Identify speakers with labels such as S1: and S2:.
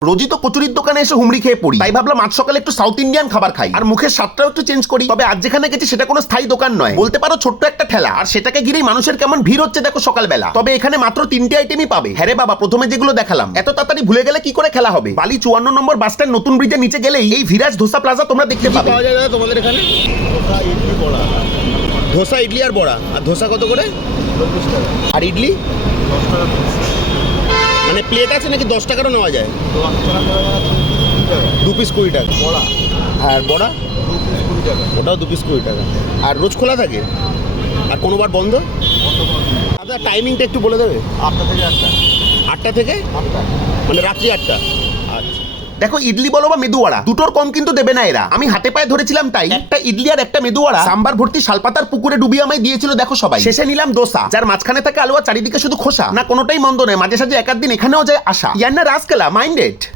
S1: রোজই তো কচুরির দোকানে এসে হুমড়ি খেয়ে পড়ি, তাই ভাবলাম আজ সকালে একটু সাউথ ইন্ডিয়ান খাবার খাই আর মুখের স্বাদটাও একটু চেঞ্জ করি। তবে আজ যেখানে গেছি সেটা কোনো স্থায়ী দোকান নয়, বলতে পারো ছোট্ট একটা ঠেলা, আর সেটাকে ঘিরেই মানুষের কেমন ভিড় হচ্ছে দেখো সকালবেলা। তবে এখানে মাত্র 3টে আইটেমই পাবে। হ্যাঁ রে বাবা, প্রথমে যেগুলো দেখালাম এত তাড়াতাড়ি ভুলে গেলে কি করে খেলা হবে। বালি 54 নম্বর বাস স্ট্যান্ড নতুন ব্রিজের নিচে গেলেই এই ভিরাজ ধোসা প্লাজা তোমরা দেখতে পাবে।
S2: পাওয়া যায় দাদা তোমাদের এখানে? ধোসা, ইডলি আর বড়া। আর ধোসা কত করে? আর ইডলি? মানে প্লেট আছে নাকি 10 টাকারও নেওয়া যায়? 2 পিস 20 টাকা বড়া। আর বড়া 2 পিস 20 টাকা, ওটাও 2 পিস 20 টাকা। আর রোজ খোলা থাকে? আর কোনোবার বন্ধ? আপনার টাইমিংটা একটু বলে দেবে? 8টা থেকে 8টা। 8টা থেকে 8টা, মানে রাত্রি 8টা। আচ্ছা।
S1: দেখো ইডলি বলো বা মেদুয়াড়া, দুটোর কম কিন্তু দেবে না এরা। আমি হাতে পায়ে ধরেছিলাম তাই একটা ইডলি আর একটা মেদুয়াড়া সাম্বার ভর্তি শালপাতার পুকুরে ডুবিয়ে আমায় দিয়েছিল দেখো সবাই। শেষে নিলাম দোসা, যার মাঝখানে থাকে আলু আর চারিদিকে শুধু খোসা। না কোনোটাই মন্দ নয়, মাঝে সাঝে এক আধ দিন এখানেও যায় আসা। ইয়ান্না রাজকেলা মাইন্ডেড।